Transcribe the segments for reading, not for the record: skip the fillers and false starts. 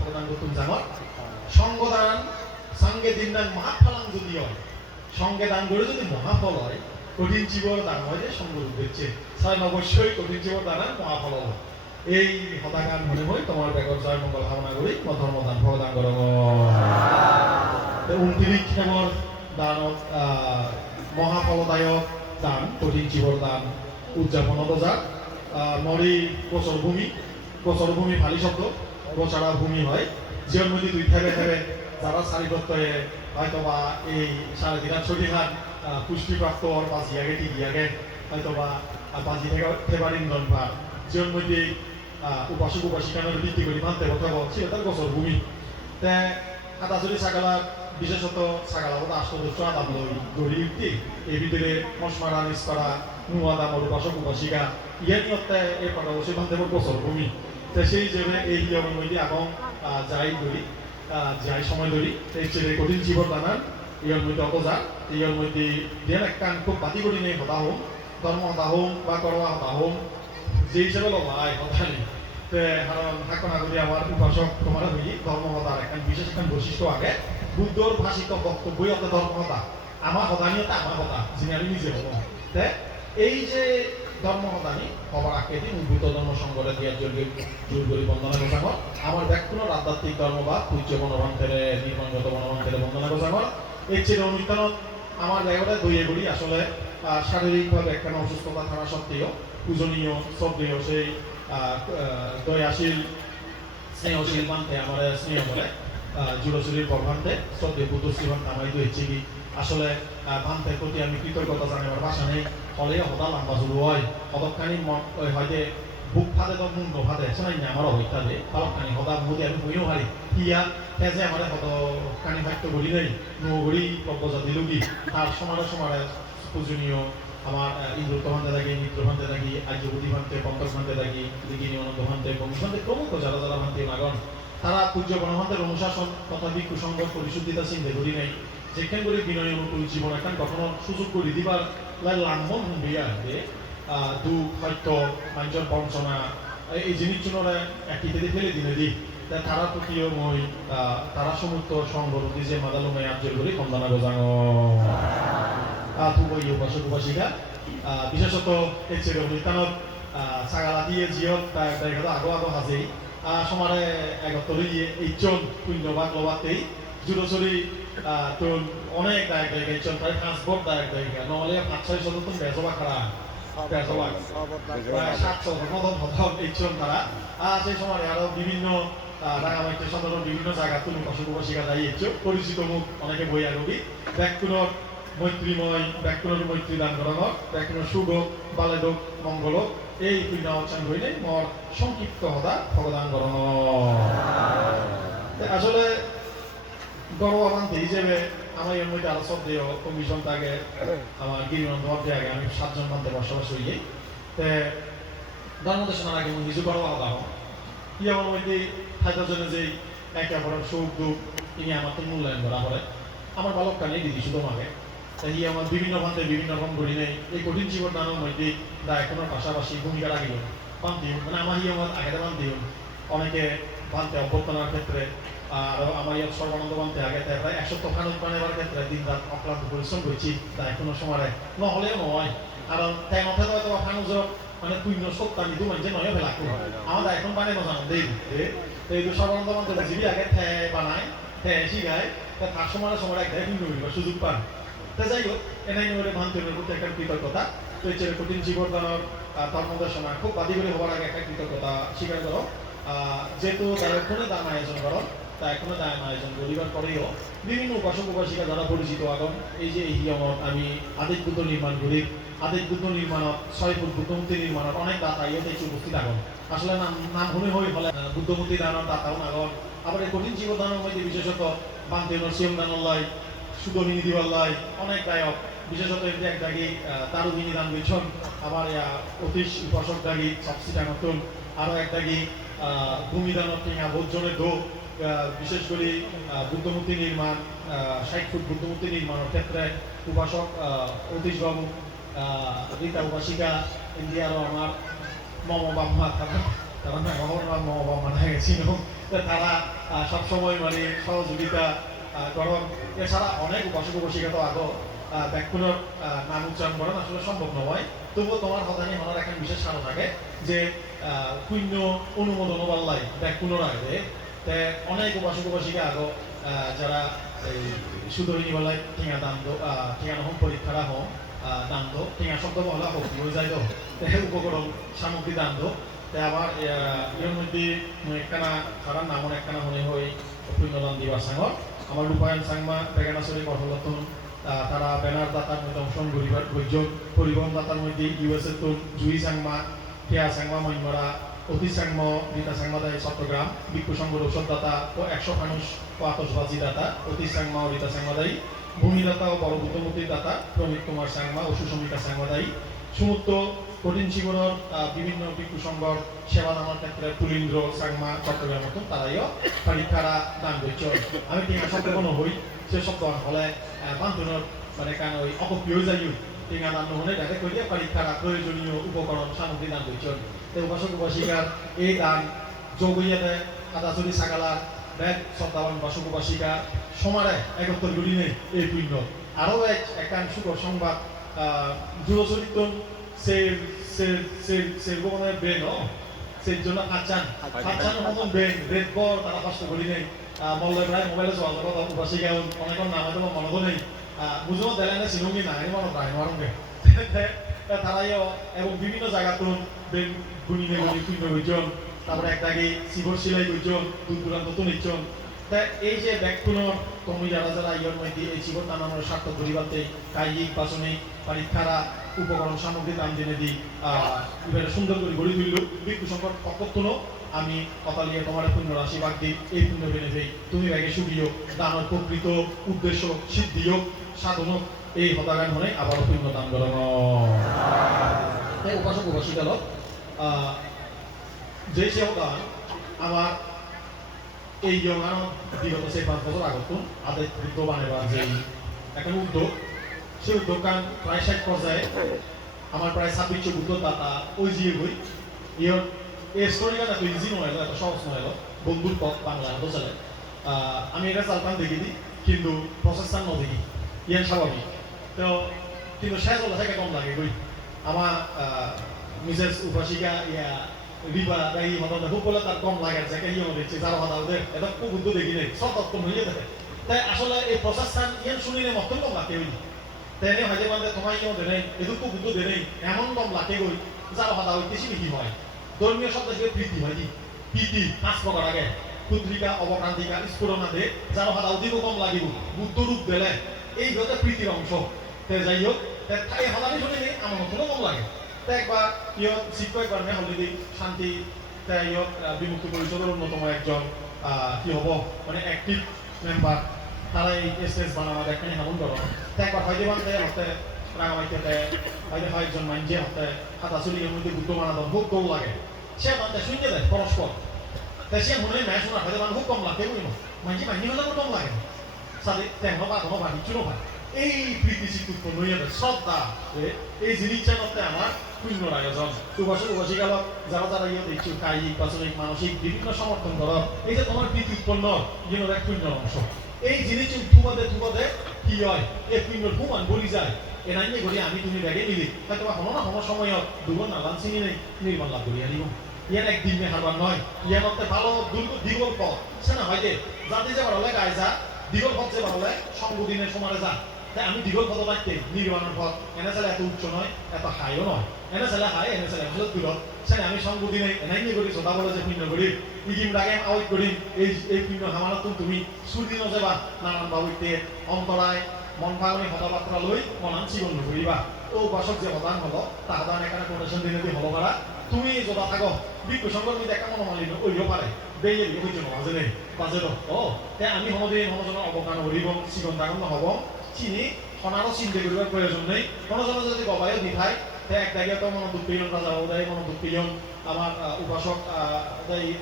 ভগদান করতুম জানো সঙ্গদান সঙ্গে দিন দান মহাফলাং যদি হয় সঙ্গে দান করে যদি মহাফল হয় কঠিন জীবর দান হয় যে সঙ্গ দিচ্ছে স্যার অবশ্যই কঠিন জীবর দান মহাফল হয় এই হতাগান মনে হয় তোমার বেগর জয় মঙ্গল কামনা করি ধর্মদান ভগদান করো 29 নম্বর দানত মহাফলদায়ক দান কঠিন জীবর দান উদযাপন বজার মরি গোচর ভূমি ফালি শব্দ গোচারা ভূমি হয় জিয়র মধ্যে দুই থেকে থেকে যারা সারিবদ্ধ হয়ে হয়তোবা এই সাড়ে দিনা ছটি হাত পুষ্টিপ্রাপ্ত বা জিয়াগে টিগিয়াগে হয়তোবা বাজি ফেবার ইন্ধন বা জিয়র মধ্যে উপাসক উপাসিকানের ভিত্তি করে মানতে কথা সেটা তার গোচর ভূমি তে আদাজরি ছাগলা বিশেষত ছাগলা আষ্টদস্য আদাম লই গড়ি উঠতি এই ভিতরে মশমারা নিষ্পাড়া নুয়া দামর উপাসক উপাসিকা ইয়ার নিয়তে এই পাটা বসে মানতে গোচর ভূমি তো সেই হিসেবে এই নিয়মের মধ্যে আগম যাই ধরি যাই সময় ধরি এই ছেলে কঠিন জীবন দানার ইয়ার মধ্যে অপজা ইয়ার মধ্যে দেন একটা খুব বাতি করি নেই হতা হোম ধর্ম হতা হোম বা করোয়া হতা হোম যে হিসেবে লবাই হতা নেই কারণ থাকনা করি আমার উপাসক তোমার হই ধর্মহতার একটা বিশেষ একটা বৈশিষ্ট্য আগে বুদ্ধর ভাষিত বক্তব্যই অত ধর্মহতা আমার হতানিয়তা আমার কথা যিনি আমি নিজে হব এই যে ধর্মহতানি হবার আগে দিন উদ্ভূত ধর্ম সংগঠন দিয়ে জোর করি বন্দনা গোসাগর আমার ব্যাকুণ আধ্যাত্মিক ধর্মবাদ পূজ্য বনবান্তের নির্মাণগত বনবান্তের বন্দনা গোসাগর এই ছিল অনুষ্ঠান আমার জায়গাটা দইয়ে করি আসলে শারীরিকভাবে একটা অসুস্থতা থাকা সত্ত্বেও পূজনীয় শ্রদ্ধেয় সেই দয়াশীল স্নেহশীল মানতে আমার স্নেহ বলে জুড়শরীর প্রভান্তে শ্রদ্ধে বুদ্ধশ্রীমান নামাই হয়েছে কি আসলে ভান্তের প্রতি আমি কৃতজ্ঞতা জানাবার ভাষা নেই ফলে হতা লম্বা শুরু হয় হতখানি হয়তো বুক ফাঁদে তো মুন্ড ফাঁদে শোনাই না আমার অবৈতাদে হতখানি হতা মুদে আমি বইও হারি হিয়া তেজে আমার হতখানি ফাইত্য বলি নেই নগরী প্রজ্ঞজাতি লোকই তার সমানে পূজনীয় আমার ইন্দ্র ভান্তে থাকি মিত্র ভান্তে থাকি আর্যবতী ভান্তে পঙ্কজ ভান্তে থাকি দিগিনী অনন্ত ভান্তে বংশ ভান্তে প্রমুখ যারা যারা ভান্তে নাগন তারা পূজ্য গণভান্তের অনুশাসন তথাপি কুসঙ্গ পরিশুদ্ধিতা চিন্তা করি নাই যেখান করে বিনয় অনুকূল জীবন এখন কখনো সুযোগ করে দিবার লাঙ্গন হুন্ডিয়া যে দুঃখ সত্য মানুষের বঞ্চনা এই জিনিসগুলো একটিতে ফেলে দিনে দিই তারা প্রতিও মই তারা সমুদ্র সংগতি যে মাদালুমাই আর্যের করি বন্দনা গোজানো তুবই উপাসক উপাসিকা বিশেষত এই ছেলে অনুষ্ঠানত ছাগালা দিয়ে জিয়ত দেখা আগো হাজেই সমারে একত্তরে ইচ্ছন পুণ্যবাদ লবাতেই জুড়োচুরি তোর অনেক দায়ক জায়গা ইচ্ছন প্রায় 5 বট দায়ক জায়গা নহলে 5-6 শতক বেজবা খারা বেজবা প্রায় 700 মতন ইচ্ছন তারা সেই সময় আরো বিভিন্ন রাঙামাটিতে সাধারণ বিভিন্ন জায়গা তুমি উপাসক উপাসিকা যাই ইচ্ছ পরিচিত মুখ অনেকে বই আরবি ব্যাকুণর মৈত্রীময় ব্যাকুণর মৈত্রী দান করা হোক ব্যাকুণর শুভ বালেদক মঙ্গল এই পুণ্য উচ্চারণ হইলে মোর সংক্ষিপ্ত হতা ভগদান করণ আসলে গর্ববান্তি হিসেবে আমার এর মধ্যে আরো শ্রদ্ধেয় কমিশন থাকে আমার গিরিনন্দ ভাবতে আগে আমি 7 জন বান্তে বসবাস হইয়ে ধর্মদেশনার আগে নিজে গর্ব হতা হোক ই আমার মধ্যে থাকার জন্য যে একে অপরের সুখ দুঃখ তিনি আমার তো মূল্যায়ন করা হয় আমার বালকটা নেই দিদি শুধু আমাকে তাই আমার বিভিন্ন ভান্তে বিভিন্ন রকম করি নেই এই কঠিন জীবন দানের মধ্যে দায়িত্বের পাশাপাশি ভূমিকা রাখিল বান্তি মানে আমার আমার আগে বান্তি অনেকে ভান্তে অভ্যর্থনার ক্ষেত্রে আর আমার ইয়ার সর্বানন্দ বান্তে আগে প্রায় 100 খানুক বানাবার ক্ষেত্রে দিন রাত অক্লান্ত পরিশ্রম করছি তাই কোনো সময় নহলেও নয় কারণ তাই মাথায় হয়তো খানুজর মানে পুণ্য সত্য আমি দু মানুষ নয় ফেলা আমাদের এখন বানাই মজানো দেই এই সর্বানন্দ বান্তে বুঝিবি আগে বানায় শিখায় তার সময় এক পুণ্য সুযোগ পান যাই হোক এনাই নিয়ে ভান্তের প্রতি একটা কৃতজ্ঞতা তো এই কঠিন জীবনদানের ধর্মদর্শনা খুব বাদি করে হওয়ার আগে একটা কৃতজ্ঞতা স্বীকার করো যেহেতু তারা এখনো দান আয়োজন করো তা এখনো দান আয়োজন করিবার পরেও বিভিন্ন উপাসক উপাসিকা যারা পরিচিত আগম এই যে এই নিয়মত আমি আদিক বুদ্ধ নির্মাণ করি আদিক বুদ্ধ নির্মাণত 6 ফুট বুদ্ধমূর্তি নির্মাণত অনেক দাতা ইয়ে উপস্থিত আগম আসলে নাম শুনে হয়ে হলে বুদ্ধমূর্তি দানের দাতাও আগম আবার এই কঠিন জীবনদানের মধ্যে বিশেষত বান্তি নরসিংহ দানল্লাই সুদমিনী দিওয়াল্লাই অনেক গায়ক বিশেষত এক দাগি দারুদিনী দান বিছন আবার অতীশ উপাসক দাগি সবসিটা নতুন আরো এক দাগি ভূমিদানত ভোজনের দো বিশেষ করে বুদ্ধমূর্তি নির্মাণ 60 ফুট বুদ্ধমূর্তি নির্মাণের ক্ষেত্রে উপাসক অতীশ বাবু রীতা উপাসিকা ইন্ডিয়ারও আমার মম বাম্মা তারা না মম বাম্মা না গেছিল তারা সবসময় মানে সহযোগিতা করণ। এছাড়া অনেক উপাসক উপাসিকা তো আগো ব্যাকুণর নাম উচ্চারণ করেন আসলে সম্ভব নয়, তবুও তোমার হতানি হনার একটা বিশেষ কারণ থাকে যে পুণ্য অনুমোদন পাল্লাই ব্যাকুণর আগে তে অনেক উপাসক উপাসিকা আগো যারা এই সুদরিনী বেলায় ঠেঙা দান দো ঠেঙানো হোম পরীক্ষারা হোম দান দো ঠেঙা শব্দ বলা হোক হয়ে যায় তো উপকরণ সামগ্রী দান দো তাই আমার এর মধ্যে একখানা সারার নামন একখানা মনে হয় পুণ্যদান দিবার সাঙর আমার রূপায়ণ সাংমা বেগানাচরী কঠলতন তারা ব্যানার দাতার মধ্যে অংশগ্রহণ করিবার বৈজন পরিবহন দাতার মধ্যে ইউএসএ তুন জুই সাংমা কেয়া সাংমা মহিমরা অতি সাংম রীতা সাংমাদায় চট্টগ্রাম বিক্ষু সংঘর ঔষধদাতা ও 100 মানুষ ও আতসবাজি দাতা অতি সাংমা ও রীতা সাংমাদায়ী ভূমিদাতা ও বড় বুদ্ধমূর্তির দাতা প্রমিত কুমার সাংমা ও সুসমিতা সাংমাদায়ী সমুদ্র কঠিন জীবনের বিভিন্ন বিক্ষু সংঘর সেবা দানের ক্ষেত্রে তুলীন্দ্র সাংমা চট্টগ্রাম মতন তারাইও পরীক্ষারা দান করছে। আমি টিঙা শব্দ কোনো হই সে শব্দ হলে বান্ধনের মানে কারণ ওই অপপ্রিয় যাই টিঙা দান নহলে ডাইরেক্ট করিয়া পরীক্ষারা প্রয়োজনীয় উপকরণ সামগ্রী দান করছে। উপাসক উপাসিকার এই দান যোগইয়াতে আদাচুরি সাগালা ব্যাগ শ্রদ্ধাবান উপাসক উপাসিকা সমারে একত্তর করি নেই এই পুণ্য। আরও একখান সুখর সংবাদ যুবচরিত সেরকমের ব্রেন সেই জন্য আচ্ছান মতন ব্রেন রেড বল তারা কষ্ট করি নেই মল্লে প্রায় মোবাইলে চলাচল কথা উপাসিকা অনেকের নাম হয়তো মনত নেই বুঝবো দেয় না চিনুঙ্গি না মনে প্রায় মারঙ্গে তারাইও এবং বিভিন্ন জায়গা তো ব্রেন গুণিনে গুণি পুণ্য হইজন তারপরে একটাকে শিবর সিলাই করছেন দূর দূরান্ত তো নিচ্ছেন। তা এই যে ব্যাগগুলোর তুমি যারা যারা ইয়র মধ্যে এই শিবর টানানোর সার্থক পরিবারতে কায়িক বাসনিক পরীক্ষারা উপকরণ সামগ্রী দাম জেনে দিই সুন্দর করে গড়ি তুলল বিক্ষু সংকট অকথ্য আমি অকালিয়ে তোমার পুণ্য রাশি বাদ দিই এই পুণ্য বেনেফে তুমি ব্যাগে সুখীয় দানের প্রকৃত উদ্দেশ্য সিদ্ধিও সাধনক এই হতাগান হলে আবারও পুণ্য দান করানো। তাই উপাসক উপাসিকা লোক যে সেবাদান আমার এই ইয়ঙানো বিগত সেই 5 বছর আগত আদায় বৃদ্ধ বানাবার যে একটা উদ্যোগ সেই উদ্যোগকান প্রায় 60 পর্যায়ে আমার প্রায় 26 বুদ্ধ দাতা ওই জিয়ে বই ইয়র এই স্টোরিটা এত ইজি নয় এত সহজ নয় বন্ধুর পথ বাংলা তো চলে আমি এটা চালতাম দেখি দিই কিন্তু প্রসেসটা ন দেখি ইয়ান স্বাভাবিক তো কিন্তু শেষ হলে থেকে কম লাগে বই আমার মিসেস উপাসিকা ইয়া রিবা গাই মতন খুব বলে তার কম লাগে যে কেউ দেখছে যারা কথা ওদের এটা খুব বুদ্ধ দেখি নেই সব তত্ত্ব হয়ে থাকে তাই আসলে এই প্রসেসটা ইয়ান শুনিলে মতন কম লাগে ওই তাই হয়তো মানে তোমার ইয়ে দেয় নেই এটুকু খুব বুদ্ধ দেয় নেই এমন কম লাগে গই যারা কথা হইতেছি কি হয় ধর্মীয় শব্দ হিসেবে প্রীতি হয় কি প্রীতি 5 প্রকার আগে পুত্রিকা অবক্রান্তিকা স্ফুরণা দে যারা কথা অধিক কম লাগিব বুদ্ধ রূপ দিলে এই হতে প্রীতির অংশ তে যাই হোক তাই হলানি শুনিলে আমার মতনও কম লাগে একবার ইয়ত শিক্ষক একবার মেয়ে হলিদি শান্তি তাই ইয়ত বিমুক্ত পরিষদের অন্যতম একজন কি হব মানে অ্যাক্টিভ মেম্বার তারা এই স্টেজ বানানো দেখেনি হামন করো তাই একবার হয়তো বানতে হতে রাঙামাইতে হয়তো হয় একজন মাইন্ডে হতে হাতা চুলির মধ্যে বুদ্ধ বানাতো খুব দৌড় লাগে সে মানতে শুনতে দেয় পরস্পর তাই সে মনে মেয়ে শোনা হয়তো মানে খুব কম লাগে বুঝি মাইন্ডি মাইন্ডি হলে কম লাগে সাথে তেমন বা কোনো ভাবি চুনো ভাই এই প্রীতি চিত্ত নইয়া শ্রদ্ধা এই জিনিসটা মধ্যে আমার পুণ্য আয়োজন উপাসক উপাসিকালক যারা যারা ইয়ে দেখছো কায়িক বাচনিক মানসিক বিভিন্ন সমর্থন কর এই যে তোমার প্রীতি উৎপন্ন জীবনের এক পুণ্য অংশ এই জিনিস থুবাদে কি হয় এই পুণ্যর হুমান বলি যায় এনাই নিয়ে ঘুরি আমি তুমি ব্যাগে নিলি তাই তোমার হলো না কোনো সময়ত দুবন নালান চিনি নেই নির্মাণ লাভ করিয়া দিব ইয়ান একদিন হারবার নয় ইয়ান মধ্যে ভালো দীর্ঘ পথ সে না হয় যে যাতে যে ভালো গায়ে যা দীঘল পথ যে ভালো সঙ্গদিনের সমানে যা তাই আমি দীঘল পথ রাখতে নির্মাণের পথ এনে চাইলে এত উচ্চ নয় এত হাইও নয় এনে চাইলে হাই এনে চাইলে ভালো দূরত সেটা আমি সঙ্গদিনে এনাই নিয়ে করি শ্রদ্ধা বলে যে পুণ্য করি ইগিম রাগে আউট করি এই পুণ্য হামানত তুমি সুদিন যাবা নানান বাবুতে অন্তরায় মন ভাঙনি হতাবার্তা লই মনান জীবন নকরিবা ও উপাসক যে হতান হলো তাহাদান এখানে কোটেশন দিনে দিয়ে হলো পারা তুমি যথা থাকো বিক্ষু সংকট মধ্যে একটা মনোমালিন্য ওইও পারে বেয়ে হইতে মাঝে নেই বাজে ও তাই আমি সমদিন সমজনৰ অৱকান হৰিব চিকন ডাঙৰ নহ'ব চিনি সনাৰো চিন্তা কৰিবৰ প্ৰয়োজন নেই মনোজনে যদি গবায়ো দি খায় তে এক জায়গায় তো মনোযোগ পেয়ন রাজা উদয় মনোযোগ পেয়ন আমার উপাসক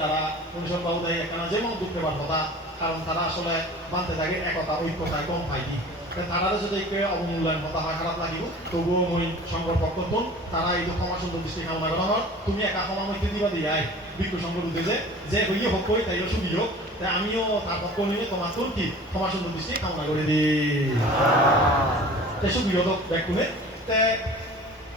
তারা মনীষক বা উদয় একখানা যে মনোযোগ পেবার কথা কারণ তারা আসলে মানতে থাকে একতা ঐক্যতায় কম পাইনি তারা যদি একটু অবমূল্যায়ন হতা হয় খারাপ লাগিব তবুও মই সংঘর পক্ষতন তারা এই ক্ষমা সুন্দর দৃষ্টি কামনা করা হয় তুমি একা ক্ষমা মধ্যে দিবা দিয়াই ভিক্ষু সংঘ উঠে যে হইয়ে হোক কই তাইলে সুখী হোক তাই আমিও তার পক্ষ নিয়ে তোমার তোর কি ক্ষমা সুন্দর দৃষ্টি কামনা করে দিই তাই সুখী হতো ব্যাকুলে তাই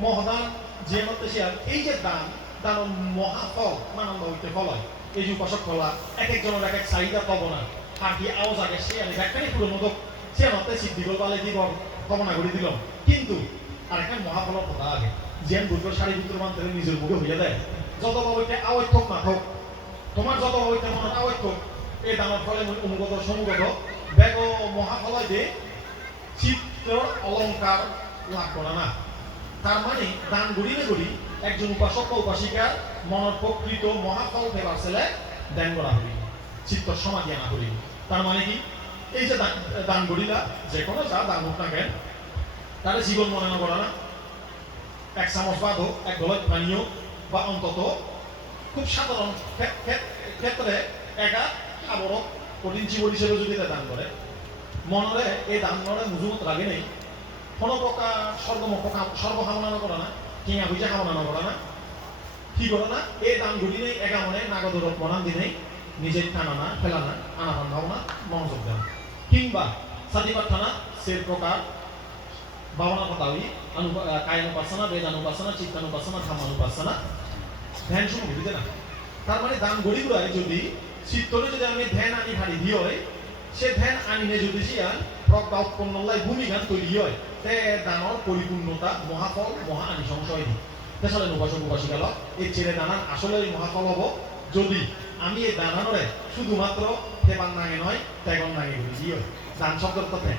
মহদান যে মতে এই যে দান দান মহাফল মানন্দ হইতে ফল হয় এই যে উপাসক ফলা এক একজনের এক এক চাহিদা পাবো না হাঁটি আওয়াজ আগে সে আমি ব্যাখ্যানি পুরনো তো সে মতে সিদ্ধিগল পালে দিব কামনা করে দিলাম কিন্তু আরেকটা মহাফলের কথা আগে যেন দুর্গ শাড়ি ভিতর মানতে নিজের মুখে হইয়া দেয় যত বাবুকে আওয়াজ থাক না হোক তোমার যত বাবুকে মনে আওয়াজ থাক এই দানের ফলে অনুগত সমুগত বেগ মহাফলয় যে চিত্র অলঙ্কার লাভ করা না তার মানে দান গড়িলে গড়ি একজন উপাসক বা উপাসিকার মনের প্রকৃত মহাফল ফেবার ছেলে দান করা হইল চিত্ত সমাধি আনা হইল তার মানে কি এই যে দান গড়িলা যে কোনো যা দান হোক না কেন তাহলে জীবন মনে করা না এক চামচ বা হোক এক গলত পানীয় বা অন্তত খুব সাধারণ ক্ষেত্রে একা খাবার কঠিন জীবন হিসেবে যদি দান করে মনরে এই দান করে মুজুমত লাগে নেই কোনো প্রকার সর্বকামনা করে না কিনা বুঝে কামনা করে না কি করে না এই দান ঘুরি নেই একা মনে নাগদরত মনান দিনে নিজের টানা না ফেলা না আনা ভাবনা মনোযোগ দেন কিংবা সাথী প্রার্থনা সে প্রকার ভাবনা কথাই কায়ানুপাসনা বেদানুপাসনা চিত্তানুপাসনা ধামানুপাসনা ধ্যান শুরু বুঝতে না তার মানে দান গড়ি গুড়ায় যদি চিত্তরে যদি আমি ধ্যান আনি ভারি দিয়ে হয় সে ধ্যান আনিনে যদি সিয়ান প্রজ্ঞা উৎপন্ন ভূমিগান তৈরি হয় তে দানর পরিপূর্ণতা মহাফল মহা আনিশংস হয় নি তেসালে উপাসক উপাসিকাল এই ছেলে দানান আসলে মহাফল হব যদি আমি এই দানানরে শুধুমাত্র তেবান নাঙে নয় ত্যাগন নাঙে বলি দিয়ে দান শব্দের কথা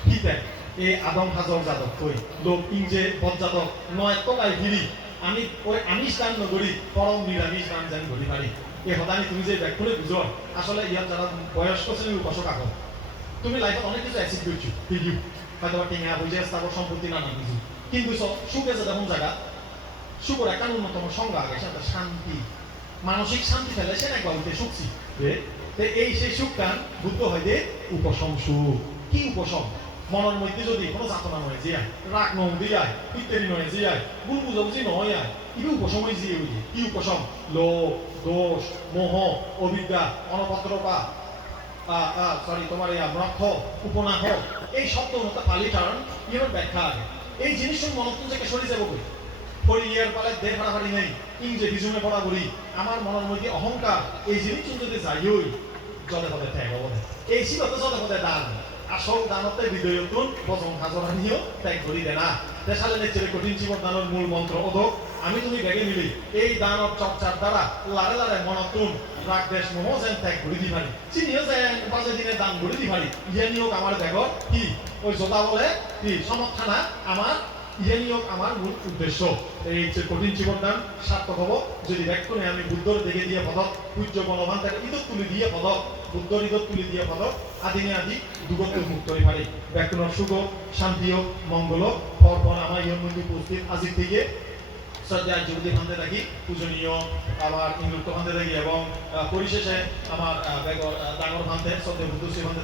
কি দেয় এই আদম হাজর যাদব কই লোক ইংজে বজ্জাতক নয় টকায় ফিরি আমি ওই আমিষ দান নগরী পরম নিরামিষ দান যেন ধরি পারি এই হতানি তুমি যে ব্যাখ্যা বুঝো আসলে ইয়াত যারা বয়স্ক শ্রেণীর উপাসক আগত তুমি লাইফত অনেক কিছু অ্যাচিভ করছো ভিডিও হয়তো টেঙা বুঝে স্থাবর সম্পত্তি নানা কিছু কিন্তু সুখে যে দেখুন জায়গা সুখের একটা অন্যতম সংজ্ঞা আগে সাথে শান্তি মানসিক শান্তি ফেলে সে একবার উঠে সুখছি এই সেই সুখটা বুদ্ধ হয় যে উপশম সুখ কি উপশম মনের মধ্যে যদি কোনো যাতনা নয় যে রাগ নদী যায় ইত্যাদি নয় যে যায় ভুল বুঝাবুঝি নয় যায় ইবি উপশমই যে বুঝি কি উপশম লোভ দোষ মোহ অবিদ্যা অনপত্রপা সরি তোমার ব্রক্ষ উপনাহ এই শব্দ মতো পালি কারণ ইয়ের ব্যাখ্যা আগে এই জিনিসটা মনত থেকে সরে যাবো কই পরি ইয়ার পালে দেহ হারাহারি নেই ইংজে বিজুমে পড়া বলি আমার মনের মধ্যে অহংকার এই জিনিস যদি যাইই জলে পদে ত্যাগ হবে এই শিবত জলে পদে দান আসল দানতে হৃদয়তুন বচন হাজরানিও ত্যাগ করি দে না দেশালে নেচেরে কঠিন জীবন দানের মূল মন্ত্র অধক আমি তুমি বেগে মিলি এই দানব চর্চার দ্বারা লারে লারে মনতুন রাগ দেশ মোহ যেন ত্যাগ করি দি পারি চিনিও যেন বাজে দিনে দান করি দি পারি ইয়ে নিয়োগ আমার বেগত কি ওই জোতা বলে কি সমর্থনা আমার ইয়ে নিয়োগ আমার মূল উদ্দেশ্য এই যে কঠিন জীবন দান সার্থক হব যদি ব্যাখ্যনে আমি বুদ্ধর দেখে দিয়ে পদক পূজ্য বলবান তাকে ইদত তুলি দিয়ে পদক বুদ্ধর ইদত তুলি দিয়ে পদক আদিনে আদি দুগত মুক্ত হয়ে পারি ব্যাখ্যনের সুখ শান্তি হোক মঙ্গল পরপর আমার ইয়ের মধ্যে উপস্থিত আজি থেকে শ্রদ্ধা যুবতী ভান্ডে থাকি পূজনীয় আমার ইংলুক্ত ভান্ডে থাকি এবং পরিশেষে আমার ডাঙর ভান্ডে শ্রদ্ধা বুদ্ধ শ্রী ভান্ডে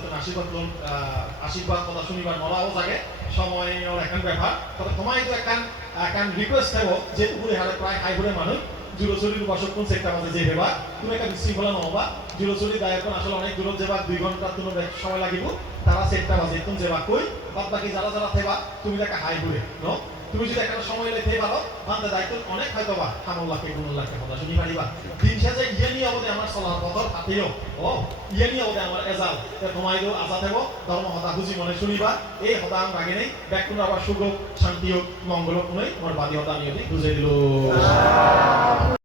আশীর্বাদ কথা শুনিবার নলাও জাগে সময়ের এখন ব্যাপার তবে তোমায় তো একখান রিকোয়েস্ট থাকব যে উপরে হারে প্রায় হাইপুরে মানুষ জুরোচুরির উপাসক কোন সেক্টর মাঝে যে হেবা তুমি একটা বিশৃঙ্খলা নহবা জুরোচুরি দায়কন আসলে অনেক দূরত যাবা 2 ঘন্টা তোমার সময় লাগিব তারা সেক্টর মাঝে কোন যাবা কই বাদ বাকি যারা যারা থেবা তুমি একটা হাইপুরে ন তুমি যদি একটা সময় লেতে পারো বান্দা দায়িত্ব অনেক হয়তো বা হামলাকে গুণলাকে কথা শুনি পারিবা দিন শেষে ইয়ে নিয়ে অবধি আমার চলার পথর হাতেও ও ইয়ে নিয়ে অবধি আমার এজাল তোমাইও আজাদ হব ধর্ম হতা খুঁজি মনে শুনিবা এই হতা আমি ভাগে নেই ব্যাকুণ আবার সুখ শান্তি হোক মঙ্গল হোক নয় আমার বাদী হতা আমি বুঝে দিল